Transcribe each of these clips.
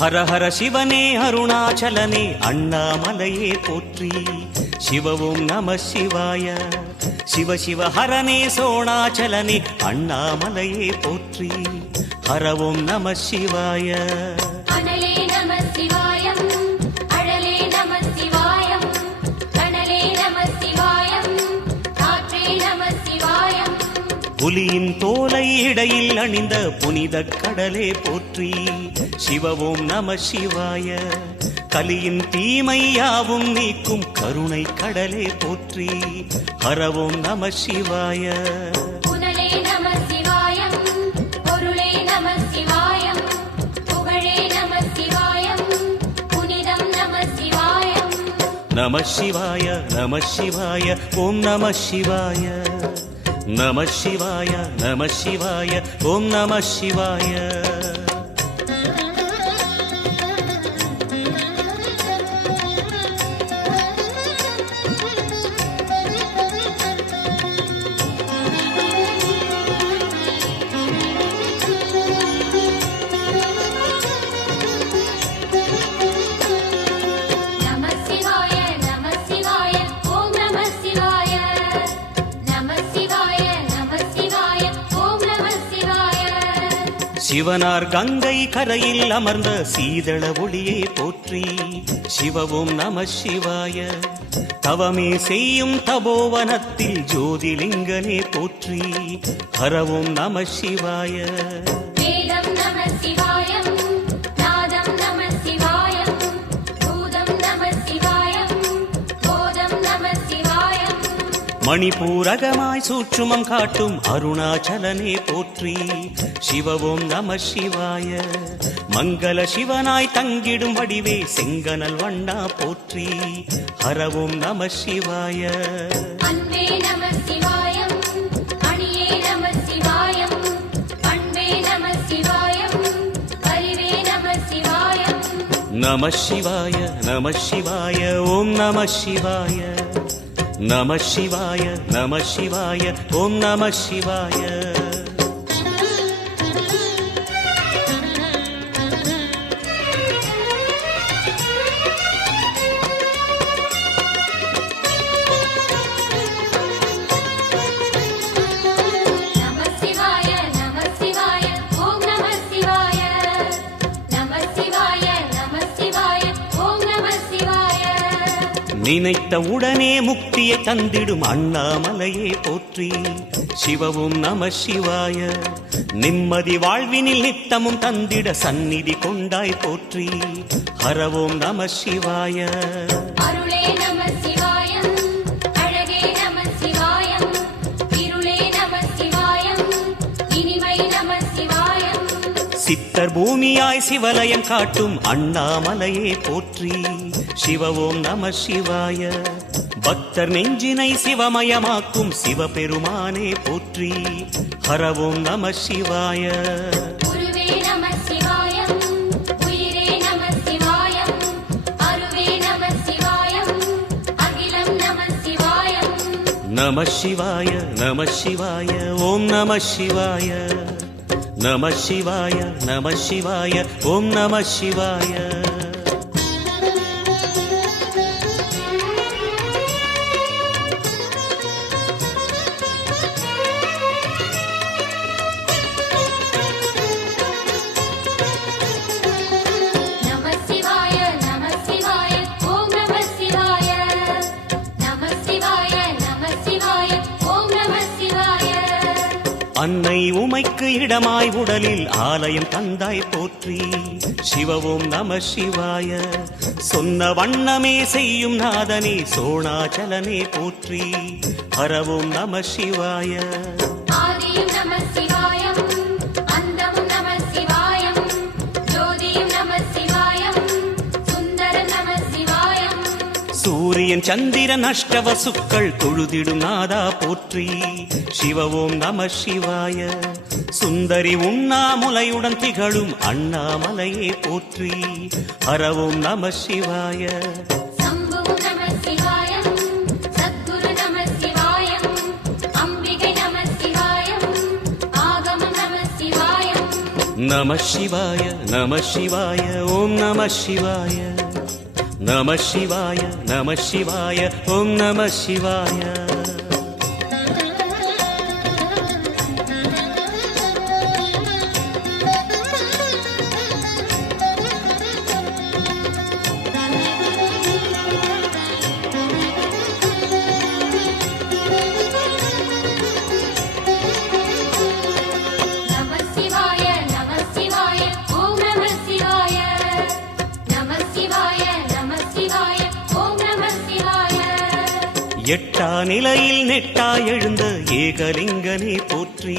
ஹர ஹர சிவனே அருணாச்சலனே அண்ணாமலையே போற்றி. சிவவும் நம சிவாய. சிவ சிவ ஹரனே சோணாச்சலனே அண்ணாமலையே போற்றி. ஹரவும் நம சிவாய. அனலே நம சிவாயம், அழலே நம சிவாயம், கனலே நம சிவாயம், காற்றே நம சிவாயம். புலியின் தோலை இடையில் அணிந்த புனித கடலே போற்றி. சிவவும் நம சிவாய. கலியின் தீமையாவும் நீக்கும் கருணை கடலே போற்றி. ஹரவும் நம சிவாய. புனலே நம சிவாயம், பொருளே நம சிவாயம், புகழே நம சிவாயம், புனிதம் நம சிவாயம். நம சிவாய நம சிவாய ஓம் நம சிவாய. நம சிவாய நம சிவாய ஓம் நம சிவாய. சிவனார் கங்கை கரையில் அமர்ந்த சீதள ஒளியே போற்றி. சிவவும் நம சிவாய. தவமே செய்யும் தபோவனத்தில் ஜோதிலிங்கனே போற்றி. ஹரவும் நம சிவாய. வேதம் நம சிவாயம், நாதம் நம சிவாயம், பூதம் நம சிவாயம், போதம் நம சிவாயம். மணிபூரகமாய் சூற்றுமம் காட்டும் அருணாச்சலனே போற்றி. சிவவும் நம சிவாய. மங்கள சிவனாய் தங்கிடும் வடிவே செங்கனல் வண்ணா போற்றி. ஹரவும் நம சிவாய. அன்பே நம சிவாயம், அணியே நம சிவாயம், பண்பே நம சிவாயம், அறிவே நம சிவாயம். நம சிவாய நம சிவாய ஓம் நம சிவாய. நம சிவாய நம சிவாய ஓம் நம சிவாய. நினைத்த உடனே முக்தியை தந்திடும் அண்ணாமலையே போற்றி. சிவவும் நம சிவாய. நிம்மதி வாழ்வினில் நித்தமும் தந்திட சந்நிதி கொண்டாய் போற்றி. ஹரவும் நம சிவாய. அருளே நம சிவாயம், அழகே நம சிவாயம், இருளே நம சிவாயம், இனிமை நம சிவாயம். சித்தர் பூமியாய் சிவலயம் காட்டும் அண்ணாமலையே போற்றி. சிவவும் நம சிவாய. பக்தர் நெஞ்சினை சிவமயமாக்கும் சிவபெருமானே போற்றி. ஹரவும் நம சிவாய. குருவே நம சிவாயம், உயிரே நம சிவாயம், அருவே நம சிவாயம், அகிலம் நம சிவாயம். நம சிவாய நம சிவாய ஓம் நம சிவாய. நம சிவாய நம சிவாய ஓம் நம சிவாய. அன்னை உமைக்கு இடமாய் உடலில் ஆலயம் தந்தாய் போற்றி. சிவவும் நம சிவாய. சொன்ன வண்ணமே செய்யும் நாதனே சோணாச்சலனே போற்றி. ஹரவும் நம சிவாய. ஆதியும் நம சிவாயம், அந்தமும் நம சிவாயம், ஜோதியும் நம சிவாயம், சுந்தரம் நம சிவாயம். சூரியன் சந்திரன் அஷ்டவசுக்கள் தொழுதிடும் நாதா போற்றி. சிவவும் நம சிவாய. சுந்தரி உண்ணாமுலையுடன் திகழும் அண்ணாமலையே போற்றி. ஹரவும் நம சிவாய. சம்புவும் நம சிவாயம், சத்குரு நம சிவாயம், அம்பிகை நம சிவாயம், ஆகமம் நம சிவாயம். நம சிவாய நம சிவாய ஓம் நம சிவாய நம சிவாய நம சிவாய ஓம் நம சிவாய நம சிவாய நம சிவாய ஓம் நம சிவாய நம சிவாய நம சிவாய ஓம் நம சிவாய எட்டா நிலையில் நெட்டா எழுந்த ஏகலிங்கனே போற்றி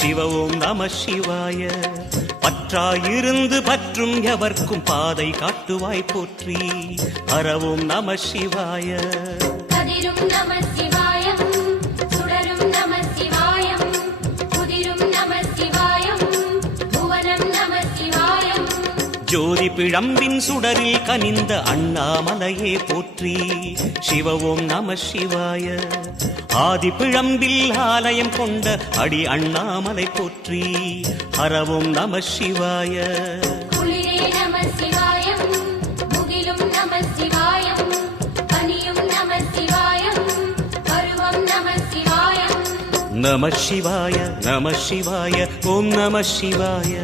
சிவ ஓம் நம சிவாய பற்றாயிருந்து பற்றும் எவர்க்கும் பாதை காட்டுவாய் போற்றி ஹர ஓம் நம சிவாய கதிரும் நம சிவாயம் சுடரும் நம சிவாயம் குதிரும் நம சிவாயம் புவனம் நம சிவாயம் ஜோதி பிழம்பின் சுடரில் கனிந்த அண்ணாமலையே போற்றி சிவ ஓம் நம சிவாய ஆதி பிழம்பில் ஆலயம் கொண்ட அடி அண்ணாமலை போற்றி ஹர ஓம் நம சிவாய குளிரே நம சிவாயம் முகிலும் நம சிவாயம் பனியும் நம சிவாயம் பருவம் நம சிவாயம் நம சிவாய நம சிவாய ஓம் நம சிவாய